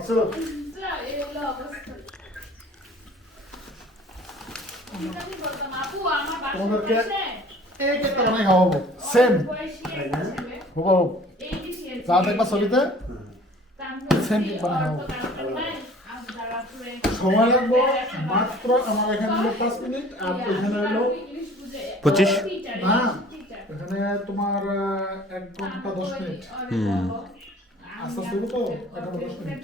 আচ্ছা যা এলো অবস্থা আমি বলতাম আপু আমার তোমাদেরকে বাসায় এই কেকটা বানাই খাওয়াবো সেম বাবা যা দেখবা ছবিতে সেম কেক বানাই খাওয়াবো সময় লাগবে মাত্র আমার এখানে হলো 5 মিনিট আর ওখানে হলো 25 না এখানে তোমার 1 ঘন্টা 10 মিনিট আস্তে আস্তে তো 1 ঘন্টা 10 মিনিট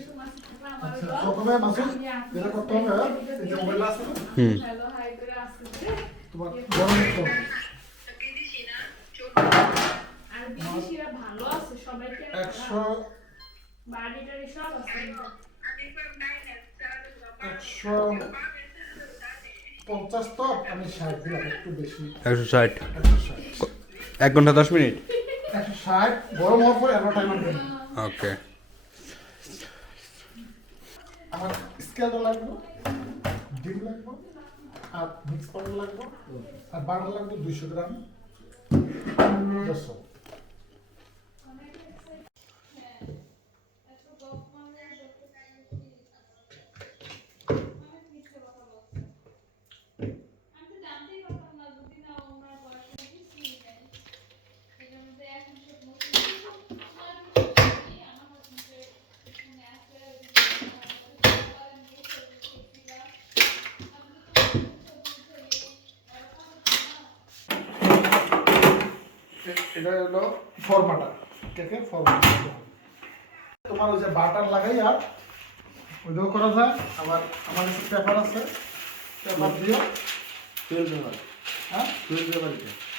আচ্ছা প্রথমে মাসুদ যেটা করতে হবে এই যে মোবাইল আছে না তোমার গরম করতে হবে আর বিদেশিরা ভালো আছে সবাইকে 100 বাড়িটারি সব আছে 150 তো আমি 60 দিলাম একটু বেশি 160 160 1 ঘন্টা 10 মিনিট 160 গরম হওয়ার পর এবার টাইম লাগবে ওকে আমার স্কেলটা লাগবে ডিম লাগবে আর মিক্স পাউডার লাগবে আর বাটার লাগবে 200 গ্রাম 200 এটা হলো ফরমাটা কেকের ফরমাটা তোমার ওই যে বাটার লাগাই আর ওইটাও করা যায় আবার আমার কাছে পেপার আছে পেপার দিও ফুয়েল পেপার হ্যাঁ ফুয়েল পেপার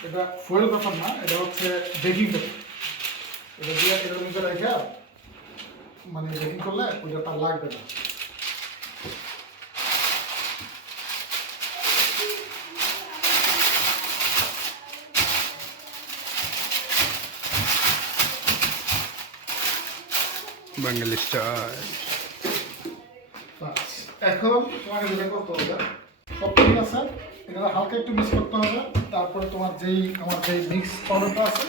এটা ফুয়েল পেপার না এটা হচ্ছে বেকিং পেপার এটা দিয়ে এটার মধ্যে রেখে মানে বেকিং করলে ওইটা তার লাগবে না বাঙালি স্টাইল বাস এখন তোমাকে যেটা করতে হবে সব ঠিক আছে এটা হালকা একটু মিক্স করতে হবে তারপরে তোমার আমার যেই মিক্স পাউডারটা আছে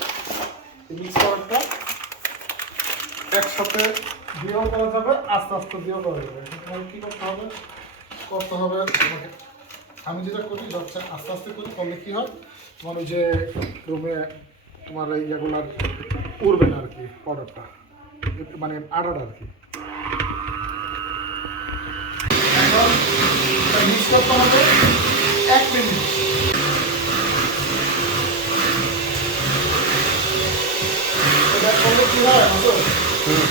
এই মিক্স পাউডারটা একসাথে দিয়েও করা যাবে আস্তে আস্তে দিয়েও করা যাবে তোমাকে কী করতে হবে তোমাকে আমি যেটা করি এটা হচ্ছে আস্তে আস্তে করি করলে কী হয় তোমার ওই যে রুমে তোমার এই ইয়েগুলার উড়বে না আর কি পাউডারটা মানে আটাটা আর কি এখন মিক্স করতে হবে 1 মিনিট এটা করলে কি হয়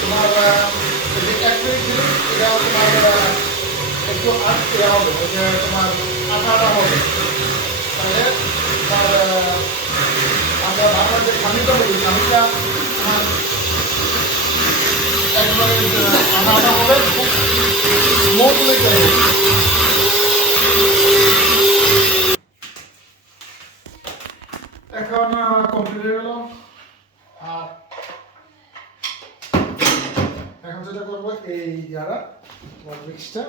তোমার 1 মিনিট দিলে এটা তোমার একটু আটকে হবে ওই যে তোমার আটাটা হবে তাহলে তোমার আমরা বাংলার যে খামিটা বলি খামিটা তোমার একবারে আটা হবে খুব স্মুথলি চলে এখন কমপ্লিট হয়ে গেল আর এখন যেটা করবো এই ইয়ারা তোমার মিক্সটা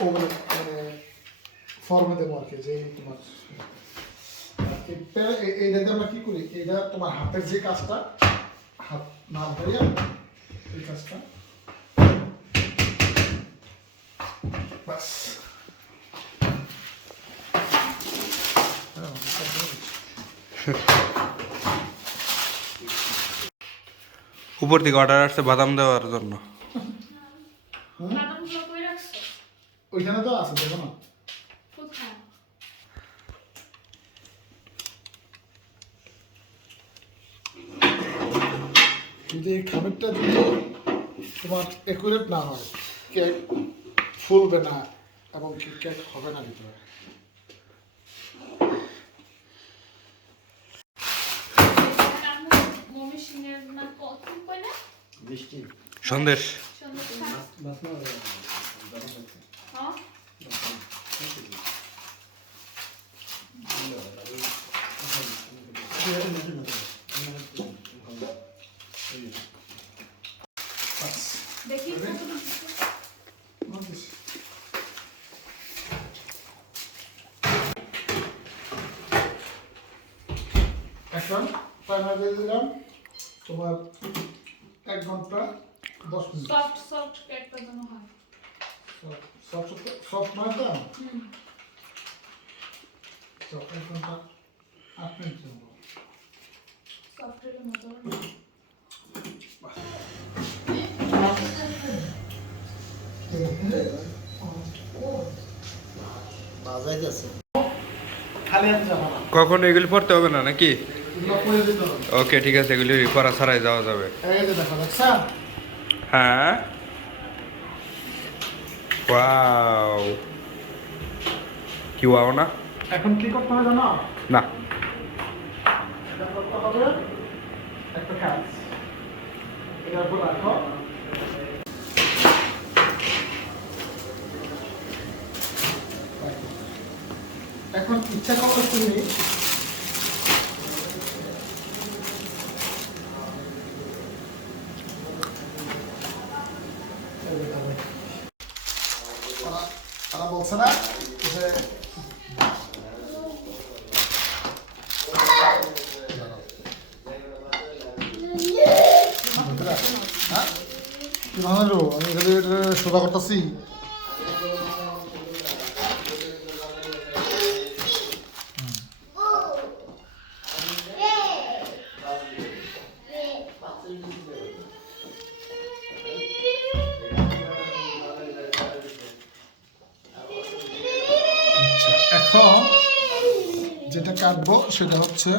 ওভেনে মানে ফর্মে দেবো আর কি যে তোমার এইটাতে আমরা কি করি এইটা তোমার হাতের যে কাজটা হাত না ধরিয়া এই কাজটা বাস উপর থেকে অর্ডার আসছে বাদাম দেওয়ার জন্য বাদামগুলো কই রাখছো ওইখানে তো আছে দেখো না কোথায় কিন্তু এই খাবারটা যদি তোমার একুরেট না হয় কেক ফুলবে না এবং কেক হবে না ভিতরে সন্দেশ দেখি এখন টাইমার দিয়ে দিলাম তোমার 1 ঘন্টা 10 মিনিট সফট সফট কেকটা যেন হয়। সফট মারতাম হুম। সফট কোনটা 8 মিনিট জন্য সফটের মতো বাজাই যাচ্ছে খালি হাতে যাবো না কখন এগুলি পড়তে হবে না নাকি? এগুলো করে দিতে হবে ওকে ঠিক আছে, এগুলি পড়া ছাড়াই যাওয়া যাবে। এই যে দেখো দেখছেন হ্যাঁ, ওয়াও, কি ওয়াও না? এখন কি করতে হবে জানো না, এটা করতে হবে একটা কাজ এর উপর রাখো এখন ইচ্ছা করলে তুমি তারা বলছে না যে হ্যাঁ কি ভালো আমি খালি এটা সোজা করতেছি এখন যেটা কাটবো সেটা হচ্ছে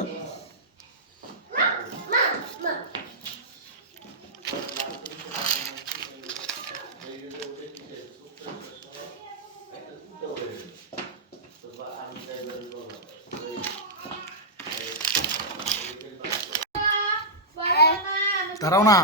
দাঁড়াও না